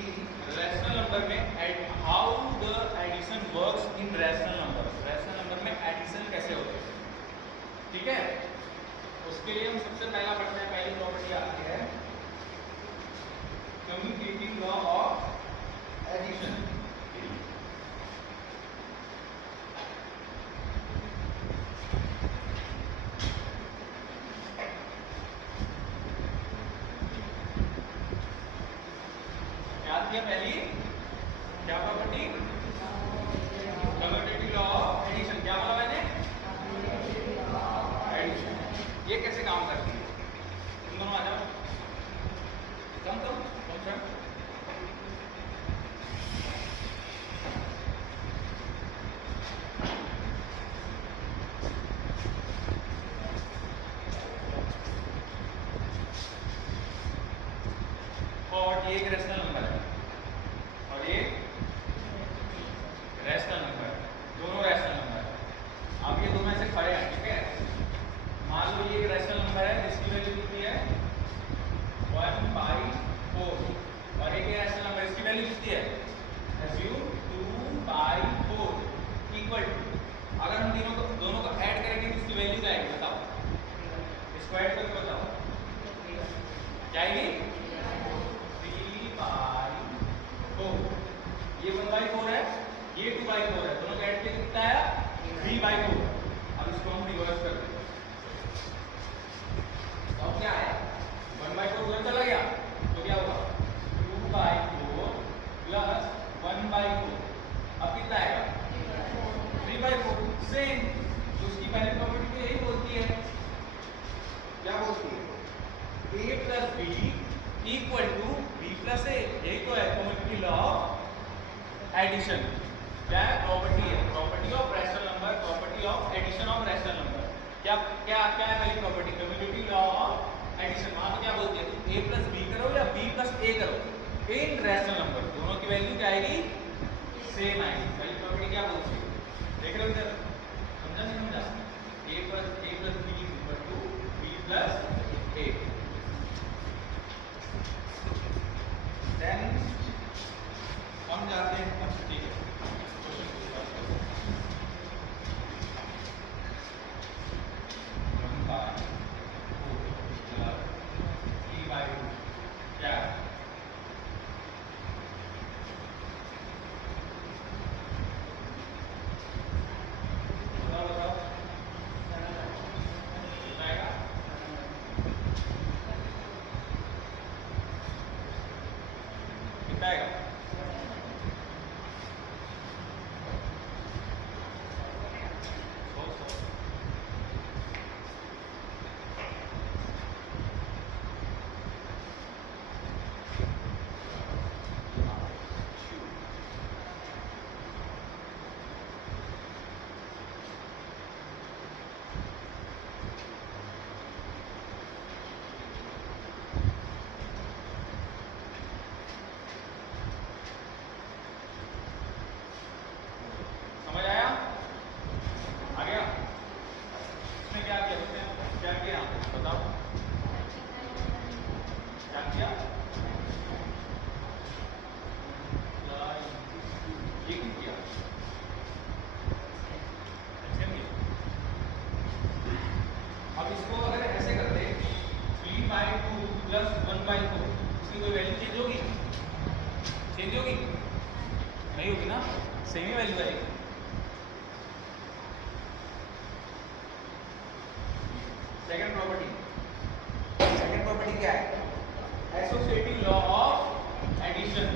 Rational number में how the addition works in rational number, rational number में addition कैसे होते हैं, ठीक है। उसके लिए हम सबसे पहला पढ़ते हैं, पहली प्रॉपर्टी आती है कम्यूटेटिव लॉ ऑफ एडिशन। क्या आती है पहली, क्या property, commutative law of addition. क्या बोला मैंने, एडिशन। ये कैसे काम करती है, तुम दोनों आ जाओ, कम और ये एक रैशनल नंबर है और ये रैशनल नंबर है, दोनों रैशनल नंबर है। अब ये दोनों ऐसे खड़े हैं, ठीक है। मान लो ये एक रैशनल नंबर है जिसकी वैल्यू कितनी है 1/4 और एक रैशनल नंबर इसकी वैल्यू कितनी है एज्यूम 2/4 इक्वल टू, अगर हम दोनों को ऐड करेंगे तो इसकी वैल्यू क्या आएगी बताओ, इसको ऐड करके बताओ क्या आएगी 3/4। ये 1/4 है, ये 2/4 है, दोनों का ऐड किया कितना आया 3/4। अब इसको हम रिवर्स कर देंगे तो क्या आया 1/4 उधर चला गया तो क्या होगा 2/4 प्लस 1/4, अब कितना आएगा 3/4। सेम तो उसकी पहली प्रॉपर्टी तो यही बोलती है, क्या बोलती है a plus B equal to B plus A, यही तो है कम्यूटेटिव लॉ ऑफ एडिशन। क्या है प्रॉपर्टी है, property of rational number, property of addition of rational number. क्या क्या क्या है पहली property commutative law of addition. वहां तो क्या बोलती है तुम a प्लस बी करो या b प्लस ए करो इन रैशनल नंबर, दोनों की वैल्यू क्या आएगी सेम आएगी। पहली प्रॉपर्टी क्या बोलती है देख रहे हो इधर, समझा नहीं समझा, a plus b equal to b plus A. Then हम जाते हैं, अच्छा ठीक है क्या बताओ बताएगा कितना आएगा समझ आया, आ गया। इसमें क्या किया उसने, क्या किया बताओ, क्या किया ये क्यों किया, अब इसको अगर ऐसे करते 3/2 प्लस 1/4 इसकी कोई वैल्यू चेंज होगी, चेंज होगी नहीं होगी ना, सेम ही वैल्यू आएगी। सेकंड प्रॉपर्टी क्या है एसोसिएटिव लॉ ऑफ एडिशन।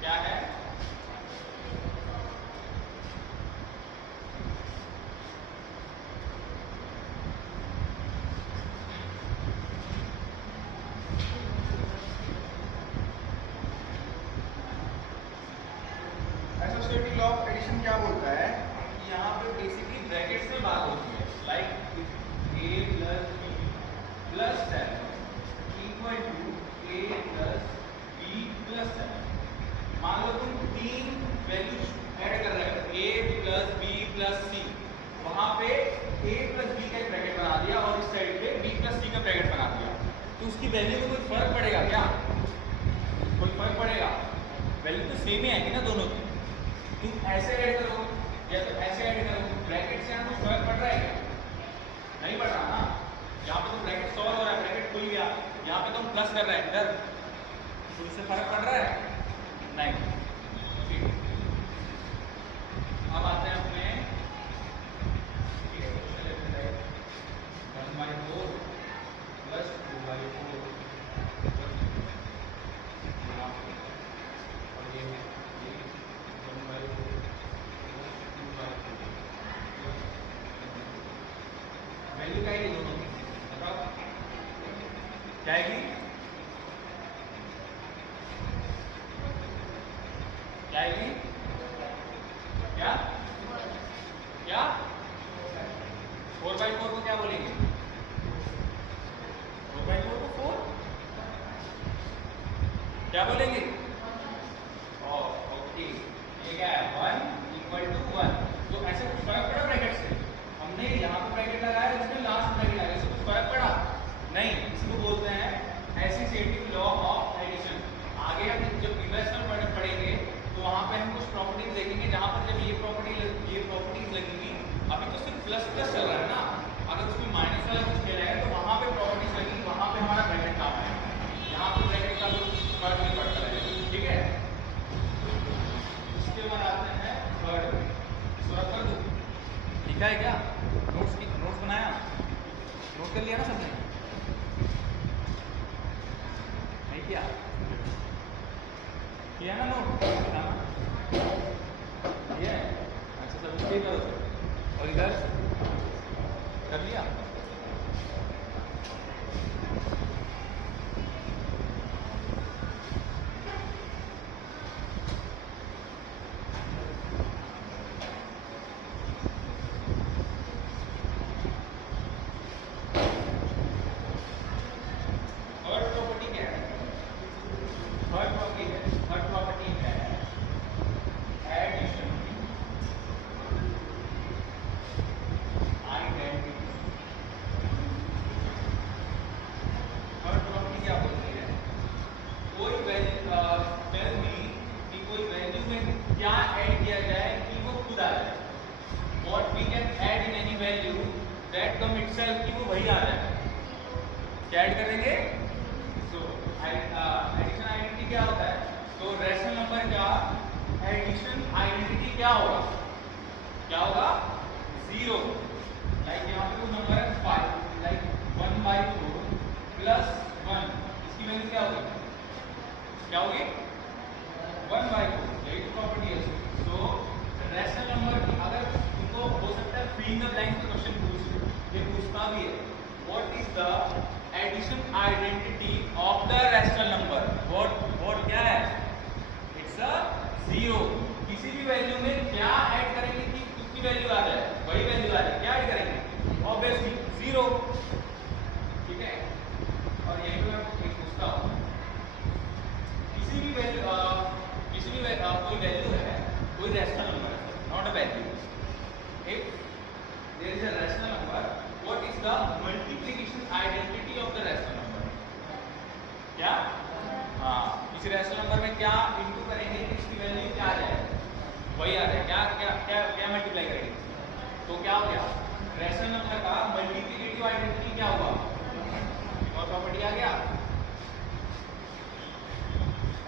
क्या है एसोसिएटिव लॉ ऑफ एडिशन क्या बोलता है कि यहाँ पे बेसिकली ब्रैकेट्स में बात होती है, like a plus b plus 7 equal to a plus b plus 7। मान लो तुम तीन वैल्यूज ऐड कर रहे हो a plus b plus c, वहां पे a प्लस b का एक ब्रैकेट बना दिया और इस साइड पे b प्लस c का ब्रैकेट बना दिया, तो उसकी वैल्यू में कोई फर्क पड़ेगा क्या, कोई फर्क पड़ेगा वैल्यू तो सेम ही आएगी ना दोनों की। तुम ऐसे ऐड करो या तो ऐसे ऐड करो, ब्रैकेट से यहाँ कुछ फर्क पड़ रहा है क्या? नहीं पड़ रहा ना। यहाँ पे तो ब्रैकेट सॉल्व हो रहा है, ब्रैकेट खुल गया, यहाँ पे तुम प्लस कर रहे हैं इधर, तो इससे फर्क पड़ रहा है नहीं। ठीक है, अब आते हैं अपने 1/4 प्लस 2/4 और ये है 1/4 वैल्यू क्या आएगी दोनों की बताओ, क्या आएगी? क्या आएगी? क्या क्या 4/4 को क्या बोलेंगे? 4/4 को 4 क्या बोलेंगे? ओके, ये क्या है 1 = 1। तो ऐसे कुछ फर्क पड़ा ब्रैकेट से? हमने यहाँ पे ब्रैकेट लगाया, इसमें लास्ट ब्रैकेट लगाया, इससे कुछ फर्क पड़ा नहीं। इसको बोलते हैं एसोसिएटिव लॉ ऑफ एडिशन। आगे हम जब रिवर्सल पढ़ेंगे तो वहाँ पे हम कुछ प्रॉपर्टीज देखेंगे, जहाँ पर जब ये प्रॉपर्टीज लगेंगी। अभी तो सिर्फ प्लस प्लस चल रहा है ना, अगर उसमें माइनस वाला कुछ खेला है तो वहाँ पे प्रॉपर्टीज लगेंगी, वहाँ पे हमारा ब्रैकेट काम आएगा। यहाँ पे ब्रैकेट का कुछ फर्क नहीं पड़ता है, ठीक है। इसके बाद आते हैं थर्ड, कर दो ठीक है क्या? नोट्स बनाया, नोट कर लिया ना सबने? नहीं किया ना नोट? ये अच्छा सब ठीक करो सर। और इधर कर लिया? क्या ऐड किया जाए कि वो खुद आ जाए। What we can add in any value that come itself कि वो वही आ जाए। क्या ऐड करेंगे? So एडिशन आइडेंटिटी क्या होता है? तो रैशनल नंबर का एडिशन आइडेंटिटी क्या होगा? क्या होगा? 0। लाइक यहाँ पे वो नंबर है 5, लाइक 1/4 प्लस 1, इसकी वैल्यू क्या होगी? क्या होगी? 1/4। यही तो प्रॉपर्टी है। सो रैशनल नंबर की अगर तुमको हो सकता है फिल इन द ब्लैंक में क्वेश्चन पूछ, ये पूछता भी है what is the addition identity of the rational number. What क्या है? It's a 0। किसी भी वैल्यू में क्या ऐड करेंगे कि उसकी वैल्यू आ जाए, वही वैल्यू आ जाए, क्या ऐड करेंगे? ऑब्वियसली 0, ठीक है। और यही पे मैं पूछता हूँ किसी भी वैल्यू कोई वैल्यू है, कोई रैशनल नंबर है, not a value. If there is a rational number, what is the multiplication identity of the rational number? क्या? हाँ, इस रैशनल नंबर में क्या इनटू करेंगे कि इसकी वैल्यू क्या आ जाए, वही आ जाए। क्या क्या क्या क्या मल्टीप्लाई करेंगे? तो क्या हो गया? रैशनल नंबर का मल्टीप्लिकेटिव आइडेंटिटी क्या हुआ? और प्रॉपर्टी आ गया।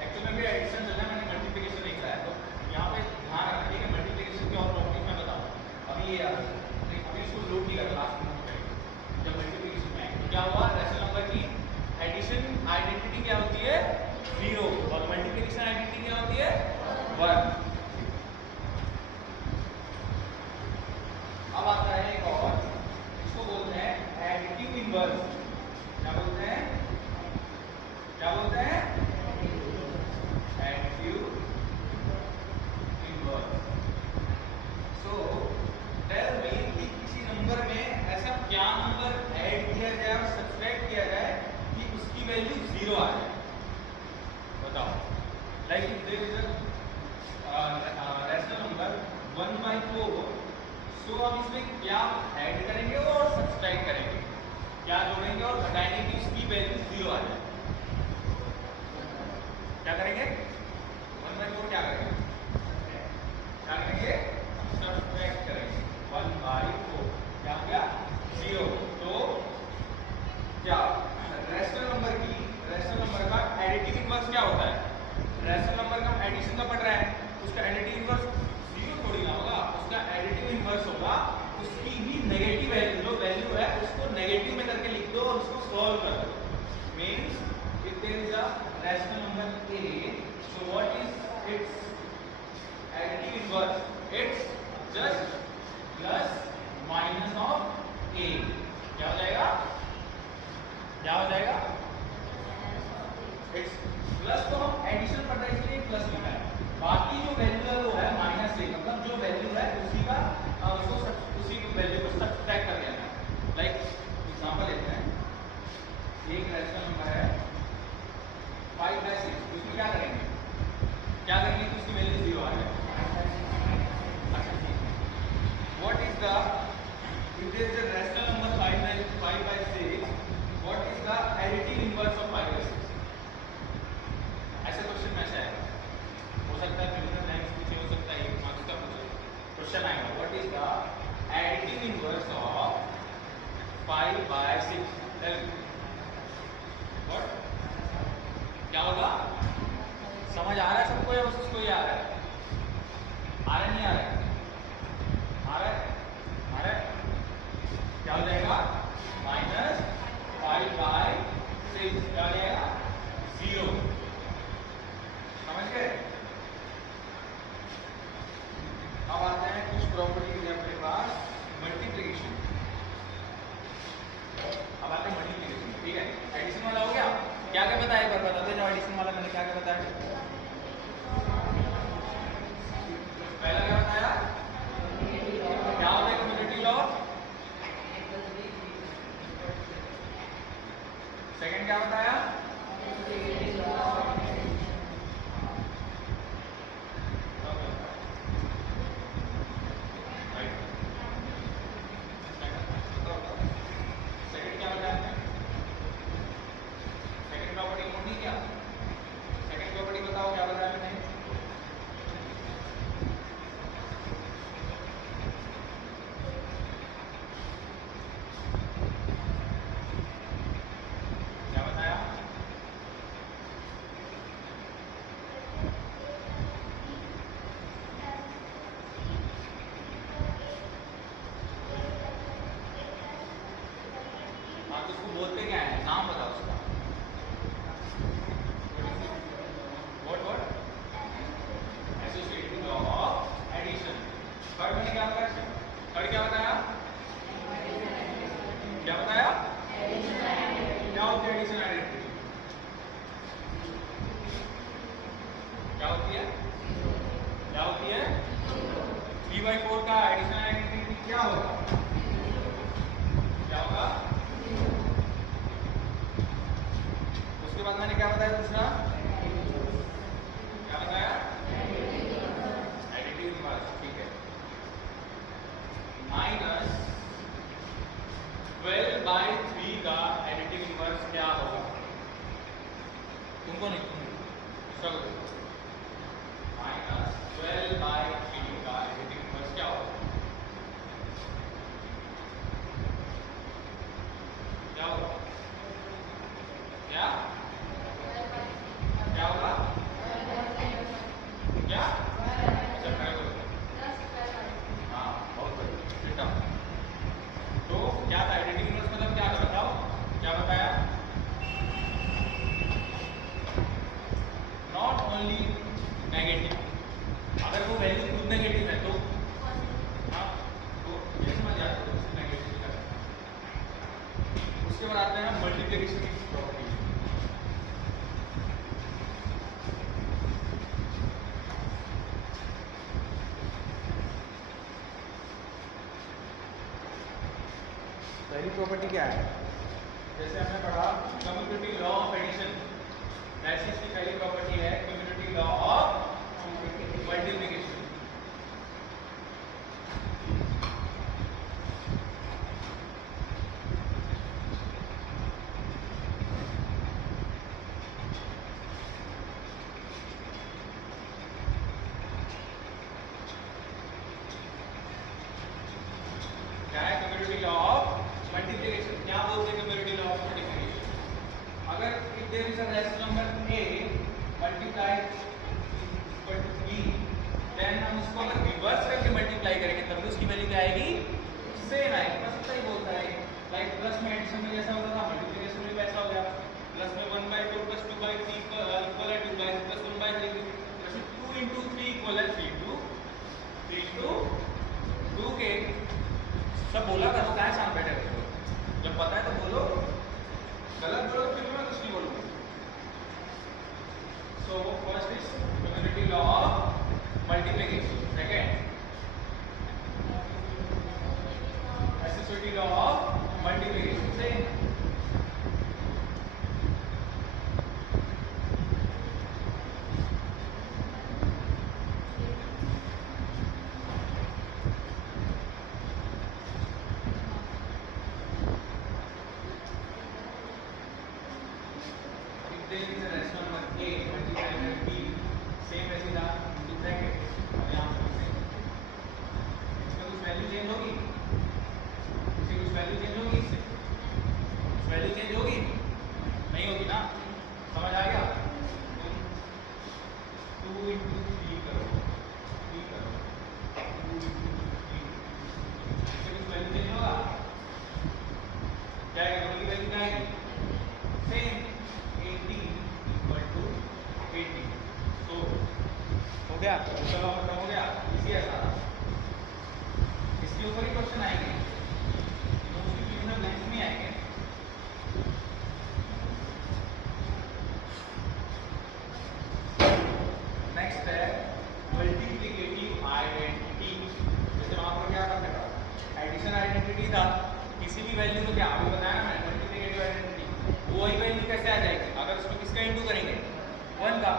एक्चुअली में भी एडिशन चल रहा है, मैंने मल्टीप्लिकेशन नहीं कराया, तो यहाँ पे ध्यान रखना, ठीक है। मल्टीप्लिकेशन की और प्रॉपर्टीज मैं बताऊँ अभी, ये अभी इसको लोड नहीं करना, लास्ट में जब मल्टीप्लिकेशन में आएंगे। क्या हुआ? रैशनल नंबर की एडिशन आइडेंटिटी क्या होती है? 0, और मल्टीप्लिकेशन आइडेंटिटी क्या होती है? 1। अब आता है एक और, इसको बोलते हैं एडिटिव इनवर्स। क्या बोलते हैं? क्या बोलते हैं? Additive inverse. So tell me कि किसी नंबर में ऐसा क्या नंबर ऐड किया जाए और सब्ट्रैक्ट किया जाए कि उसकी वैल्यू 0 आ जाए? बताओ। Like if there is a rational number 1/4, so हम इसमें क्या ऐड करेंगे और सब्ट्रैक्ट करेंगे, क्या जोड़ेंगे और घटाएंगे कि उसकी वैल्यू 0 आ जाए? क्या करेंगे? 1/4 क्या करेंगे? क्या करेंगे? सब्ट्रैक्ट करेंगे। 1/4 क्या हो गया? 0। तो क्या रैशनल नंबर का एडिटिव इनवर्स क्या होता है? रैशनल नंबर का एडिशन का पढ़ रहा है, उसका एडिटिव इनवर्स 0 थोड़ी ना होगा, उसका एडिटिव इनवर्स होगा उसकी ही नेगेटिव वैल्यू, जो वैल्यू है उसको नेगेटिव में करके लिख दो और उसको सॉल्व कर दो। Means if there is a rational number a, so what is its additive inverse? It's just plus minus of a। क्या हो जाएगा? क्या हो जाएगा? इट्स प्लस, तो हम एडिशन पढ़ रहे हैं इसलिए प्लस लिखा है, बाकी जो वैल्यू है वो है माइनस a, मतलब जो वैल्यू है उसी का उसी वैल्यू को सब्ट्रैक्ट कर देना है। लाइक एग्जांपल लेते हैं, एक रैशनल नंबर है 5/6, उसमें क्या करेंगे? क्या करेंगे कि उसकी वैल्यू 0 आ जाए। अच्छा ठीक है, what is the, if there is a rational number 5/6, what is the additive inverse of 5/6? ऐसा क्वेश्चन में ऐसा आएगा, हो सकता है प्रीलिमिनरी रैंक्स पूछे, हो सकता है 1 मार्क्स का पूछे, क्वेश्चन आएगा what is the additive inverse of 5/6? What, क्या होगा? समझ आ रहा है सबको या बस उसको ही आ रहा है? आ रहा है नहीं आ रहा है? आ रहा है? आ रहा है? क्या हो जाएगा? -5/6 क्या हो जाएगा? 0। समझ गए? अब आते हैं कुछ प्रॉपर्टी के अपने पास, मल्टीप्लिकेशन। अब आते हैं मल्टीप्लिकेशन, ठीक है? एडिशन वाला हो गया, क्या क्या बताया एक बार बता दो, जो एडिशन वाला मैंने क्या क्या बताया? पहला क्या बताया? क्या होता है कम्युटेटिव लॉ? सेकंड क्या बताया? बोलते क्या है? नाम बताओ उसका। What associative law of addition. Third मैंने क्या बताया? थर्ड क्या बताया? क्या बताया? क्या होती है एडिशन आइडेंटिटी? क्या होती है? क्या होती है? 3/4 का एडिशन आइडेंटिटी क्या होगा? क्या होगा? उसके बाद मैंने क्या बताया? दूसरा क्या बताया? एडिटिव इनवर्स, ठीक है। -12/3 का एडिटिव इनवर्स क्या होगा? तुमको नहीं, तुम सब -12/3 का एडिटिव इनवर्स क्या होगा? क्या होगा? क्या क्या होगा? क्या? अच्छा करेक्ट। हाँ बहुत बढ़िया। तो क्या था एडिटिव इनवर्स, मतलब क्या था बताओ? क्या बताया? नॉट ओनली नेगेटिव, अगर वो वैल्यू खुद नेगेटिव है तो हाँ, तो ये समझ जाए तो उससे नेगेटिव का। उसके बाद आते हैं मल्टीप्लिकेशन की प्रॉपर्टी। पहली प्रॉपर्टी क्या है? जैसे हमने पढ़ा कम्यूटेटिव लॉ ऑफ एडिशन, ऐसी इसकी पहली प्रॉपर्टी है commutative law of multiplication. Multiplication में जैसा होता था मल्टीप्लिकेशन में वैसा हो गया, प्लस में 1/4 प्लस 2/3 इक्वल है 2/3 प्लस 1/3, वैसे 2 into 3 इक्वल है 3 to 2k। सब बोला करो, क्या शांत बैठे हो? जब पता है तो बोलो, गलत बोलो फिर मैं कुछ नहीं बोलूँगा। So first is commutative law of multiplication. Second, associative law of multiplication. Same. If there is a rational number a multiplied by b, same as in the into bracket, और यहाँ पर same। इसमें कुछ वैल्यू चेंज होगी? इससे कुछ value change होगी? इससे कुछ वैल्यू चेंज होगी? नहीं होगी ना? समझ आ गया? तुम 2 into 3 करो, 2 into 3, इससे कुछ वैल्यू चेंज होगा? क्या आएगा? दोनों की वैल्यू क्या आएगी? सेम। 18 equal to 80। तो हो गया, चलो खत्म हो गया, इसी है सारा। इसके ऊपर ही क्वेश्चन आएंगे, मोस्टली क्वेश्चन लेंथ में आएंगे। नेक्स्ट है मल्टीप्लिकेटिव आइडेंटिटी। जैसे वहां पर क्या था बेटा, एडिशन आइडेंटिटी था, किसी भी वैल्यू को क्या अभी बताया ना मैंने, मल्टीप्लिकेटिव आइडेंटिटी वही वैल्यू कैसे आ जाएगी अगर उसमें किसका इंटू करेंगे, 1 का।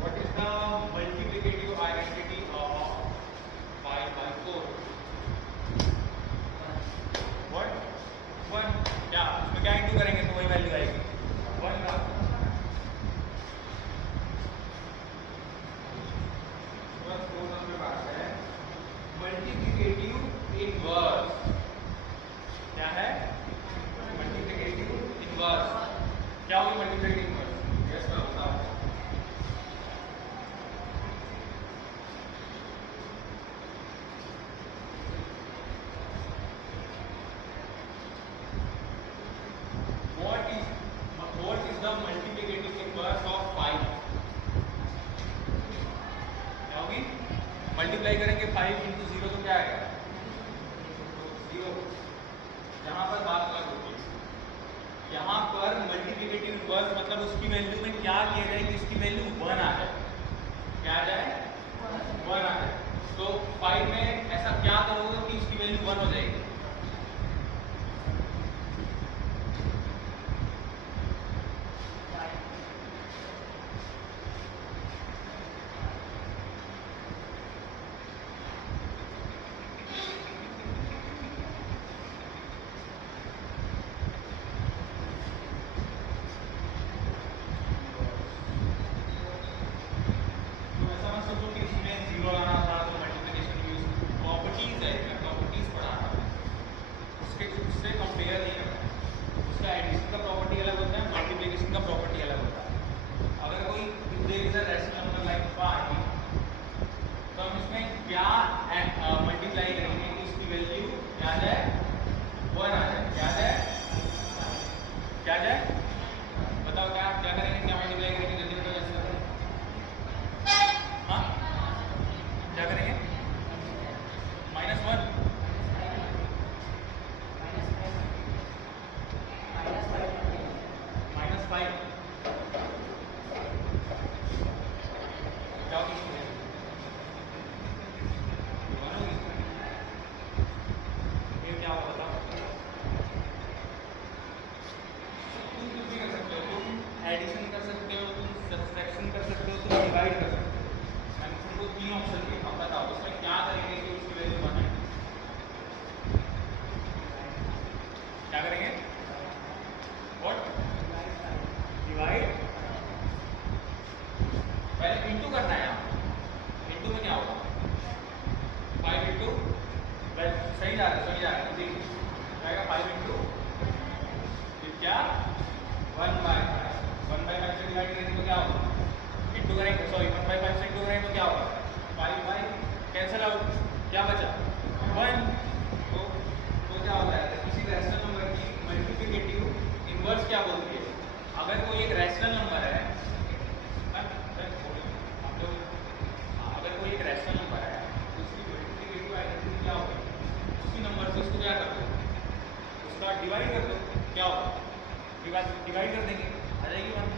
What is the multiplicative identity of 5/4? What? 1। क्या उसमें क्या इंटू करेंगे तो वही वैल्यू आएगी, 1 का। बस 4 नंबर बात है मल्टीप्लिकेटिव इनवर्स। क्या है? Multiplicative inverse. क्या होगी मल्टीप्लिकेटिव इनवर्स? यस मैं बताऊं। What is the multiplicative inverse of 5? क्या होगी? मल्टीप्लाई करेंगे 5 into 0 तो क्या आएगा? 0। यहाँ पर बात अलग होती है, यहाँ पर मल्टीप्लिकेटिव इनवर्स मतलब उसकी वैल्यू में क्या किया जाए कि उसकी वैल्यू 1 आ जाए। क्या आ जाए? 1 आ जाए। तो 5 में ऐसा क्या करोगे कि उसकी वैल्यू 1 हो जाएगी? जा रहा है देख आएगा 5 इंटू फिर क्या 1/5 से डिवाइड करेंगे तो क्या होगा इंटू करेंगे सॉरी 1/5 से इंटू करेंगे तो क्या होगा 5 कैंसिल आउट क्या बचा 1 तो क्या होता है किसी रैशनल नंबर की मल्टीप्लिकेटिव इनवर्स क्या बोलती है अगर कोई एक रैशनल नंबर है अगर कोई एक रैशनल नंबर है तो उसकी मल्टीप्लिकेटिव आइडेंटिटी क्या होगी उसी नंबर से उसको क्या कर दो उसका डिवाइड कर दो क्या होगा डिवाइड कर देंगे आ जाएगी 1